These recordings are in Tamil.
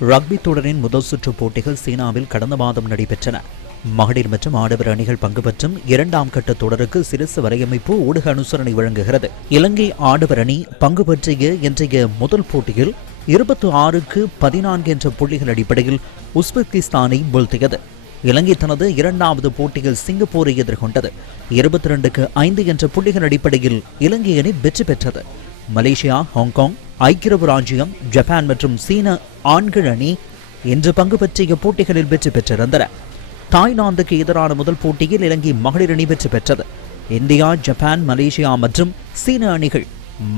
ரக்பி தொடரின் முதல் சுற்று போட்டிகள் சீனாவில் கடந்த மாதம் நடைபெற்றன. மகளிர் மற்றும் ஆடவர் அணிகள் பங்கு பெற்றும் இரண்டாம் கட்ட தொடருக்கு சிரசு வரையமைப்பு ஊடக அனுசரணை வழங்குகிறது. இலங்கை ஆடவர் அணி பங்கு பற்றிய இன்றைய முதல் போட்டியில் இருபத்தி ஆறுக்கு பதினான்கு என்ற புள்ளிகள் அடிப்படையில் உஸ்பெகிஸ்தானை வீழ்த்தியது. இலங்கை தனது இரண்டாவது போட்டியில் சிங்கப்பூரை எதிர்கொண்டது. இருபத்தி ரெண்டுக்கு ஐந்து என்ற புள்ளிகள் அடிப்படையில் இலங்கை அணி வெற்றி பெற்றது. மலேசியா ஹாங்காங் ஐக்கிய அரபு ராஜ்யம் ஜப்பான் மற்றும் சீன ஆண்கள் அணி இன்று பங்கு பற்றிய போட்டிகளில் வெற்றி பெற்றிருந்தன. தாய்லாந்துக்கு எதிரான முதல் போட்டியில் இலங்கை மகளிர் அணி வெற்றி பெற்றது. இந்தியா ஜப்பான் மலேசியா மற்றும் சீன அணிகள்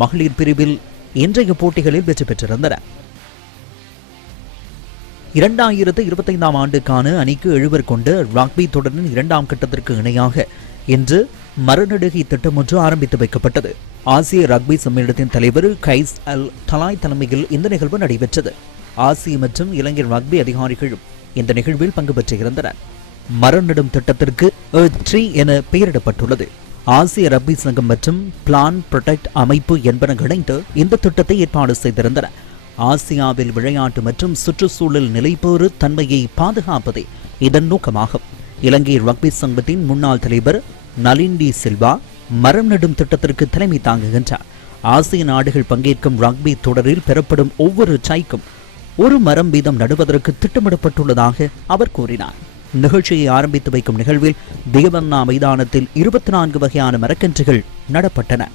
மகளிர் பிரிவில் இன்றைய போட்டிகளில் வெற்றி பெற்றிருந்தன. இரண்டாயிரத்து இருபத்தைந்தாம் ஆண்டுக்கான அணிக்கு எழுவர் கொண்டு ரக்பி தொடரின் இரண்டாம் கட்டத்திற்கு இணையாக இன்று மறுநடுகை திட்டம் ஒன்று ஆரம்பித்து வைக்கப்பட்டது. ஆசிய ரக்பி சம்மேளனத்தின் தலைவர் கைஸ் அல் தலாய் தலைமையில் இந்த நிகழ்வு நடைபெற்றது. ஆசிய மற்றும் இலங்கை ரக்பி அதிகாரிகளும் இந்த நிகழ்வில் பங்கு பெற்றிருந்தனர். மரநடும் திட்டத்திற்கு ட்ரீ என பெயரிடப்பட்டுள்ளது. ஆசிய ரக்பி சங்கம் மற்றும் பிளான் ப்ரொடெக்ட் அமைப்பு என்பன இணைந்து இந்த திட்டத்தை ஏற்பாடு செய்திருந்தன. ஆசியாவில் விளையாட்டு மற்றும் சுற்றுச்சூழல் நிலைபெறு தன்மையை பாதுகாப்பதே இதன் நோக்கமாகும். இலங்கை ரக்பி சங்கத்தின் முன்னாள் தலைவர் நலிண்டி சில்வா மரம் நடும் திட்டத்திற்கு தலைமை தாங்குகின்றார். ஆசிய நாடுகள் பங்கேற்கும் ரக்பி தொடரில் பெறப்படும் ஒவ்வொரு டைக்கும் ஒரு மரம் வீதம் நடுவதற்கு திட்டமிடப்பட்டுள்ளதாக அவர் கூறினார். நிகழ்ச்சியை ஆரம்பித்து வைக்கும் நிகழ்வில் தேவண்ணா மைதானத்தில் இருபத்தி நான்கு வகையான மரக்கன்றுகள் நடப்பட்டன.